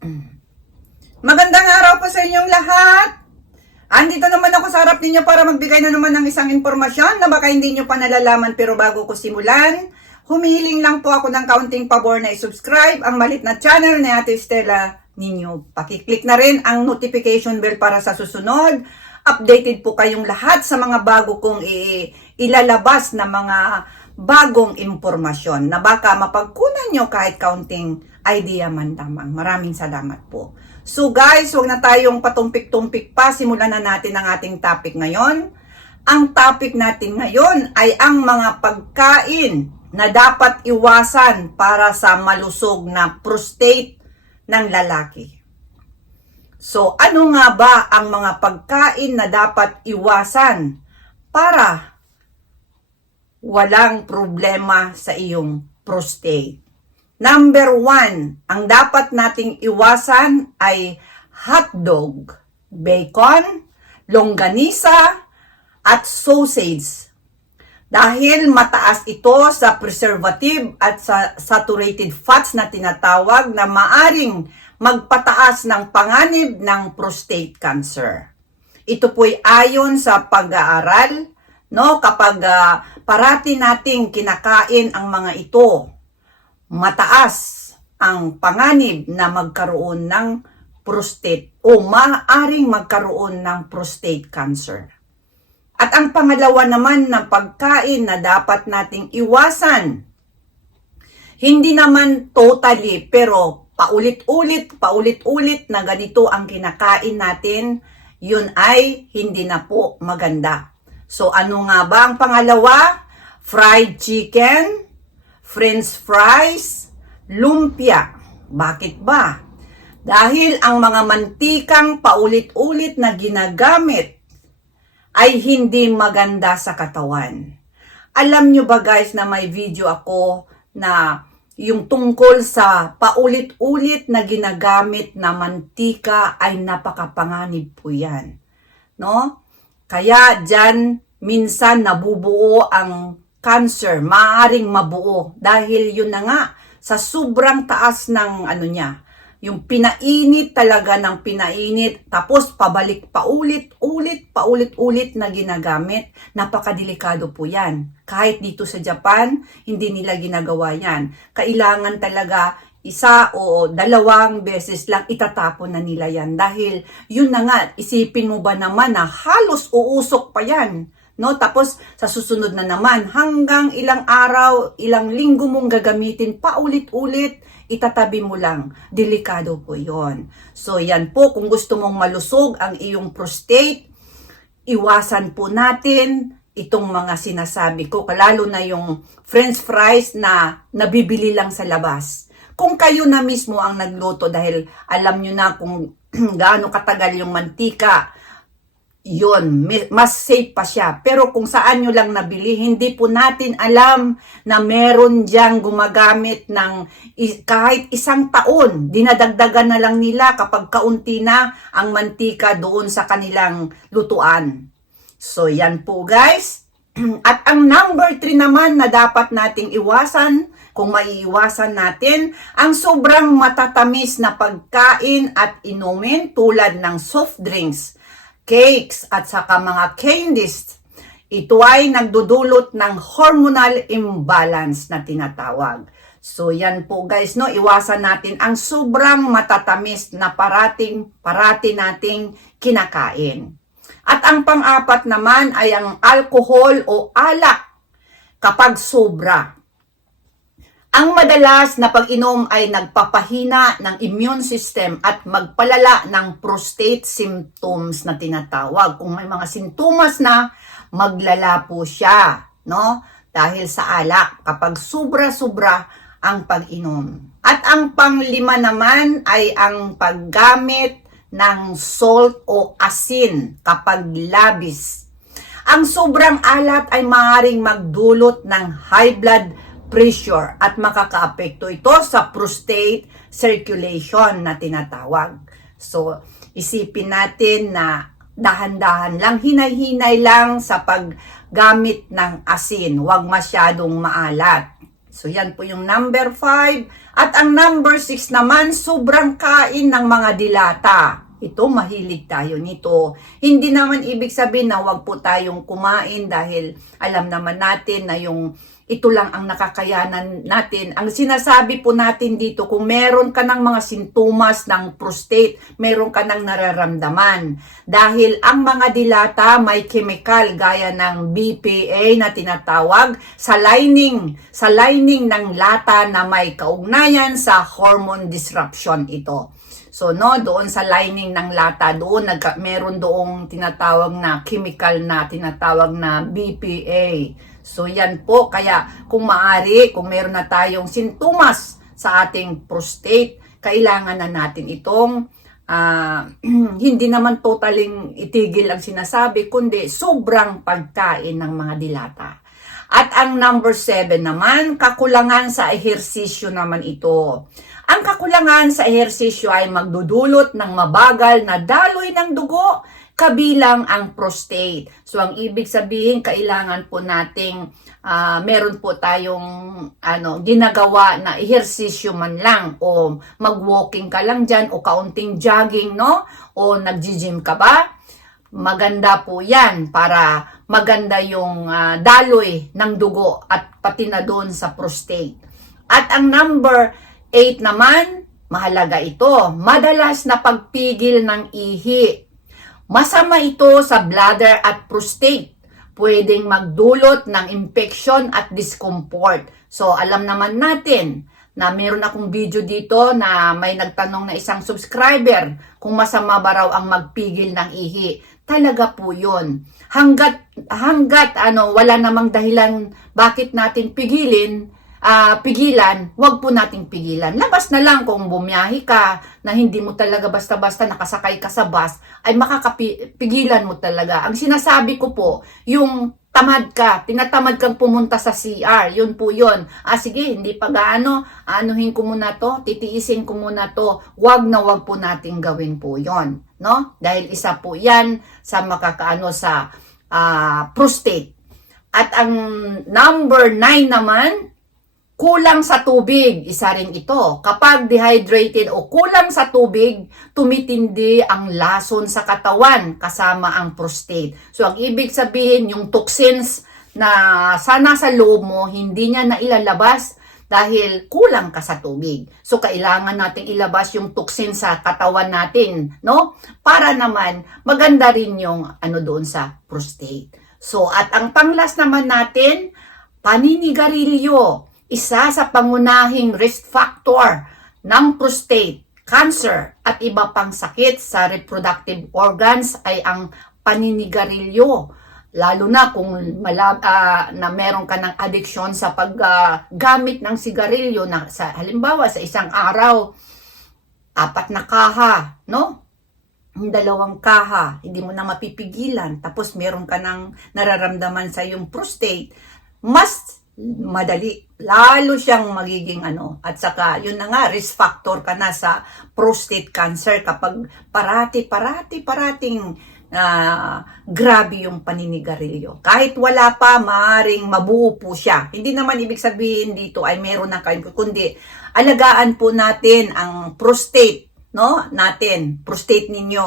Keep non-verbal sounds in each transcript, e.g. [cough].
[clears throat] Magandang araw po sa inyong lahat. Andito naman ako sa harap ninyo para magbigay na naman ng isang impormasyon na baka hindi nyo pa nalalaman pero bago ko simulan, humihiling lang po ako ng kaunting pabor na i-subscribe ang malit na channel ni Ate Stella ninyo. Pakiclick na rin ang notification bell para sa susunod. Updated po kayong lahat sa mga bago kong ilalabas na mga bagong impormasyon na baka mapagkunan nyo kahit kaunting idea man lamang. Maraming salamat po. So guys, huwag na tayong patumpik-tumpik pa. Simulan na natin ang ating topic ngayon. Ang topic natin ngayon ay ang mga pagkain na dapat iwasan para sa malusog na prostate ng lalaki. So, ano nga ba ang mga pagkain na dapat iwasan para walang problema sa iyong prostate? Number one, ang dapat nating iwasan ay hotdog, bacon, longganisa, at sausage. Dahil mataas ito sa preservative at sa saturated fats na tinatawag na maaring magpataas ng panganib ng prostate cancer. Ito po'y ayon sa pag-aaral, no, kapag ah, parati nating kinakain ang mga ito, mataas ang panganib na magkaroon ng prostate o maaaring magkaroon ng prostate cancer. At ang pangalawa naman na pagkain na dapat nating iwasan, hindi naman totally pero paulit-ulit, paulit-ulit na ganito ang kinakain natin, yun ay hindi na po maganda. So ano nga ba ang pangalawa? Fried chicken, french fries, lumpia. Bakit ba? Dahil ang mga mantikang paulit-ulit na ginagamit ay hindi maganda sa katawan. Alam nyo ba guys na may video ako na yung tungkol sa paulit-ulit na ginagamit na mantika ay napakapanganib po yan. No? Kaya dyan minsan nabubuo ang cancer, maaaring mabuo dahil yun na nga sa sobrang taas ng ano niya, yung pinainit talaga ng pinainit, tapos pabalik paulit-ulit, paulit-ulit na ginagamit, napakadelikado po yan. Kahit dito sa Japan, hindi nila ginagawa yan. Kailangan talaga isa o dalawang beses lang itatapon na nila yan. Dahil yun na nga, isipin mo ba naman na halos uusok pa yan. No? Tapos sa susunod na naman, hanggang ilang araw, ilang linggo mong gagamitin, paulit-ulit, itatabi mo lang. Delikado po yon. So yan po, kung gusto mong malusog ang iyong prostate, iwasan po natin itong mga sinasabi ko, lalo na yung french fries na nabibili lang sa labas. Kung kayo na mismo ang nagluto dahil alam nyo na kung [clears throat] gaano katagal yung mantika, mi- mas safe pa siya. Pero kung saan nyo lang nabili, hindi po natin alam na meron diyang gumagamit ng kahit isang taon. Dinadagdagan na lang nila kapag kaunti na ang mantika doon sa kanilang lutuan. So, yan po guys. [clears throat] At ang number 3 naman na dapat nating iwasan, kung maiiwasan natin, ang sobrang matatamis na pagkain at inumin tulad ng soft drinks, cakes at saka mga candies. Ito ay nagdudulot ng hormonal imbalance na tinatawag. So yan po guys, no, iwasan natin ang sobrang matatamis na parating parati nating kinakain. At ang pang-apat naman ay ang alcohol o alak kapag sobra. Ang madalas na pag-inom ay nagpapahina ng immune system at magpalala ng prostate symptoms na tinatawag. Kung may mga sintomas na, maglala po siya, no? Dahil sa alak, kapag sobra-sobra ang pag-inom. At ang panglima naman ay ang paggamit ng salt o asin kapag labis. Ang sobrang alat ay maaaring magdulot ng high blood pressure at makakaapekto ito sa prostate circulation na tinatawag. So, isipin natin na dahan-dahan lang, hinay-hinay lang sa paggamit ng asin. Huwag masyadong maalat. So yan po yung number 5. At ang number 6 naman, sobrang kain ng mga dilata. Ito, mahilig tayo nito. Hindi naman ibig sabihin na wag po tayong kumain dahil alam naman natin na yung ito lang ang nakakayanan natin. Ang sinasabi po natin dito, kung meron ka ng mga sintomas ng prostate, meron ka ng nararamdaman. Dahil ang mga dilata may chemical gaya ng BPA na tinatawag sa lining, sa lining ng lata na may kaugnayan sa hormone disruption ito. So no, doon sa lining ng lata, doon nagka, meron doong tinatawag na chemical na tinatawag na BPA. So yan po, kaya kung maari, kung meron na tayong sintomas sa ating prostate, kailangan na natin itong ah, [clears throat] hindi naman totaling itigil ang sinasabi, kundi sobrang pagkain ng mga dilata. At ang number 7 naman, kakulangan sa ehersisyo naman ito. Ang kakulangan sa ehersisyo ay magdudulot ng mabagal na daloy ng dugo kabilang ang prostate. So ang ibig sabihin kailangan po nating ah, meron po tayong ano ginagawa na ehersisyo man lang o mag-walking ka lang diyan o kaunting jogging no o nagji-gym ka ba? Maganda po 'yan para maganda yung ah, daloy ng dugo at pati na doon sa prostate. At ang number 8 naman, mahalaga ito, madalas na pagpigil ng ihi. Masama ito sa bladder at prostate. Pwedeng magdulot ng infection at discomfort. So, alam naman natin na meron akong video dito na may nagtanong na isang subscriber kung masama ba raw ang magpigil ng ihi. Talaga po yun. Hanggat, hanggat ano, wala namang dahilan bakit natin pigilin, ah, pigilan, wag po nating pigilan. Labas na lang kung bumiyahi ka na hindi mo talaga basta-basta nakasakay ka sa bus, ay makakapigilan mo talaga. Ang sinasabi ko po, yung tamad ka, tinatamad kang pumunta sa CR, yun po yun. Ah, sige, hindi pa gaano, anuhin ko muna to, titiisin ko muna to, wag na wag po nating gawin po yon no? Dahil isa po yan sa makakaano sa ah, prostate. At ang number 9 naman, kulang sa tubig, isa rin ito. Kapag dehydrated o kulang sa tubig, tumitindi ang lason sa katawan kasama ang prostate. So ang ibig sabihin, yung toxins na sana sa loob mo, hindi niya na ilalabas dahil kulang ka sa tubig. So kailangan nating ilabas yung toxin sa katawan natin, no? Para naman maganda rin yung ano doon sa prostate. So at ang panglas naman natin, paninigarilyo isa sa pangunahing risk factor ng prostate, cancer at iba pang sakit sa reproductive organs ay ang paninigarilyo. Lalo na kung malab, ah, na meron ka ng addiction sa paggamit ng sigarilyo na sa halimbawa sa isang araw apat na kaha, no? Yung dalawang kaha, hindi mo na mapipigilan. Tapos meron ka ng nararamdaman sa yung prostate, mas madali. Lalo siyang magiging ano. At saka, yun na nga, risk factor ka na sa prostate cancer kapag parati, parati, parating ah, grabe yung paninigarilyo. Kahit wala pa, maaring mabuo po siya. Hindi naman ibig sabihin dito ay meron na kayo, kundi alagaan po natin ang prostate, no? Natin, prostate ninyo,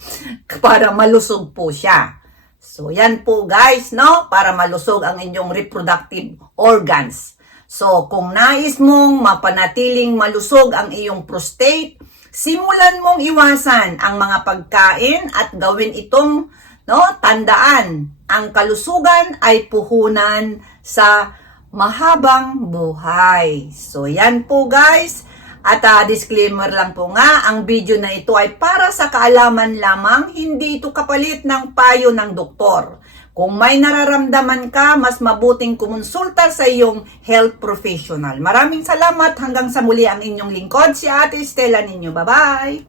[laughs] para malusog po siya. So, yan po guys, no? Para malusog ang inyong reproductive organs. So, kung nais mong mapanatiling malusog ang iyong prostate, simulan mong iwasan ang mga pagkain at gawin itong no, tandaan. Ang kalusugan ay puhunan sa mahabang buhay. So, yan po guys. At ah, disclaimer lang po nga, ang video na ito ay para sa kaalaman lamang, hindi ito kapalit ng payo ng doktor. Kung may nararamdaman ka, mas mabuting kumonsulta sa iyong health professional. Maraming salamat hanggang sa muli ang inyong lingkod, si Ate Stella ninyo. Bye-bye!